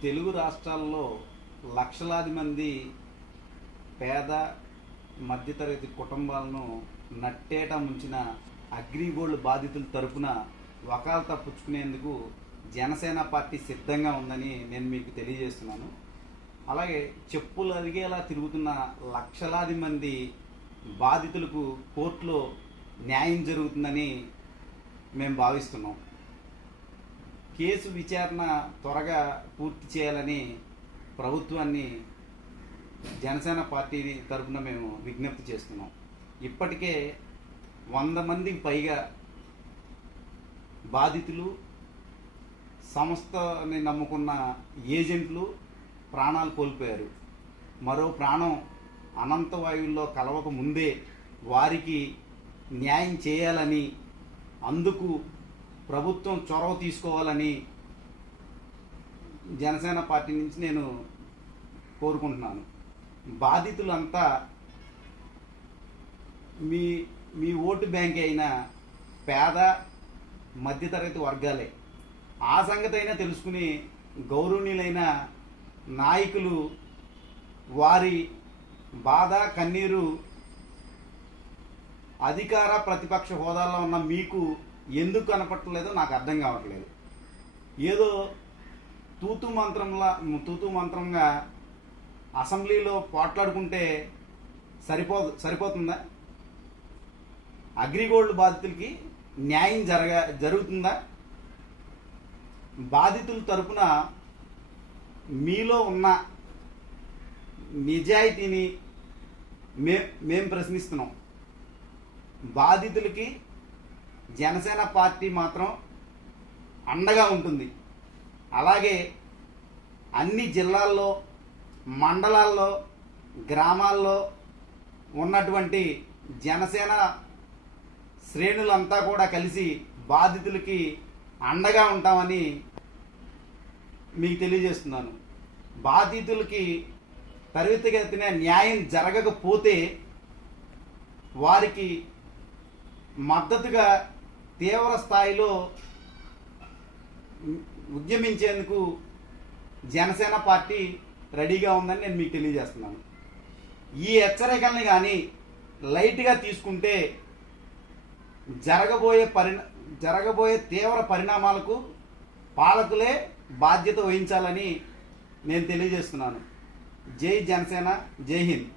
తెలుగు రాష్ట్రాల్లో లక్షలాది మంది పేద మధ్యతరగతి కుటుంబాలను నట్టేట ముంచిన అగ్రిగోల్డ్ బాధితుల తరపున వకాలు తప్పించుకునేందుకు జనసేన పార్టీ సిద్ధంగా ఉందని నేను మీకు తెలియజేస్తున్నాను. అలాగే చెప్పులు అరిగేలా తిరుగుతున్న లక్షలాది మంది బాధితులకు కోర్టులో న్యాయం జరుగుతుందని మేము భావిస్తున్నాం. కేసు విచారణ త్వరగా పూర్తి చేయాలని ప్రభుత్వాన్ని జనసేన పార్టీ తరఫున మేము విజ్ఞప్తి చేస్తున్నాం. ఇప్పటికే వంద మందికి పైగా బాధితులు సంస్థని నమ్ముకున్న ఏజెంట్లు ప్రాణాలు కోల్పోయారు. మరో ప్రాణం అనంత వాయువుల్లో కలవక ముందే వారికి న్యాయం చేయాలని అందుకు ప్రభుత్వం చొరవ తీసుకోవాలని జనసేన పార్టీ నుంచి నేను కోరుకుంటున్నాను. బాధితులంతా మీ మీ ఓటు బ్యాంక్ అయిన పేద మధ్యతరగతి వర్గాలే. ఆ సంగతి అయినా తెలుసుకుని గౌరవనీయులైన నాయకులు వారి బాధ కన్నీరు అధికార ప్రతిపక్ష హోదాలో ఉన్న మీకు ఎందుకు కనపట్టలేదో నాకు అర్థం కావట్లేదు. ఏదో తూతు మంత్రంలా తూతు మంత్రంగా అసెంబ్లీలో పోట్లాడుకుంటే సరిపో సరిపోతుందా? అగ్రిగోల్డ్ బాధితులకి న్యాయం జరగ జరుగుతుందా? బాధితుల తరపున మీలో ఉన్న నిజాయితీని మే మేము ప్రశ్నిస్తున్నాం. బాధితులకి జనసేన పార్టీ మాత్రం అండగా ఉంటుంది. అలాగే అన్ని జిల్లాల్లో మండలాల్లో గ్రామాల్లో ఉన్నటువంటి జనసేన శ్రేణులంతా కూడా కలిసి బాధితులకి అండగా ఉంటామని మీకు తెలియజేస్తున్నాను. బాధితులకి త్వరితగతిన న్యాయం జరగకపోతే వారికి మద్దతుగా తీవ్ర స్థాయిలో ఉద్యమించేందుకు జనసేన పార్టీ రెడీగా ఉందని నేను మీకు తెలియజేస్తున్నాను. ఈ హెచ్చరికల్ని కానీ లైట్గా తీసుకుంటే జరగబోయే పరిణ జరగబోయే తీవ్ర పరిణామాలకు పాలకులే బాధ్యత వహించాలని నేను తెలియజేస్తున్నాను. జై జనసేన జై హింద్.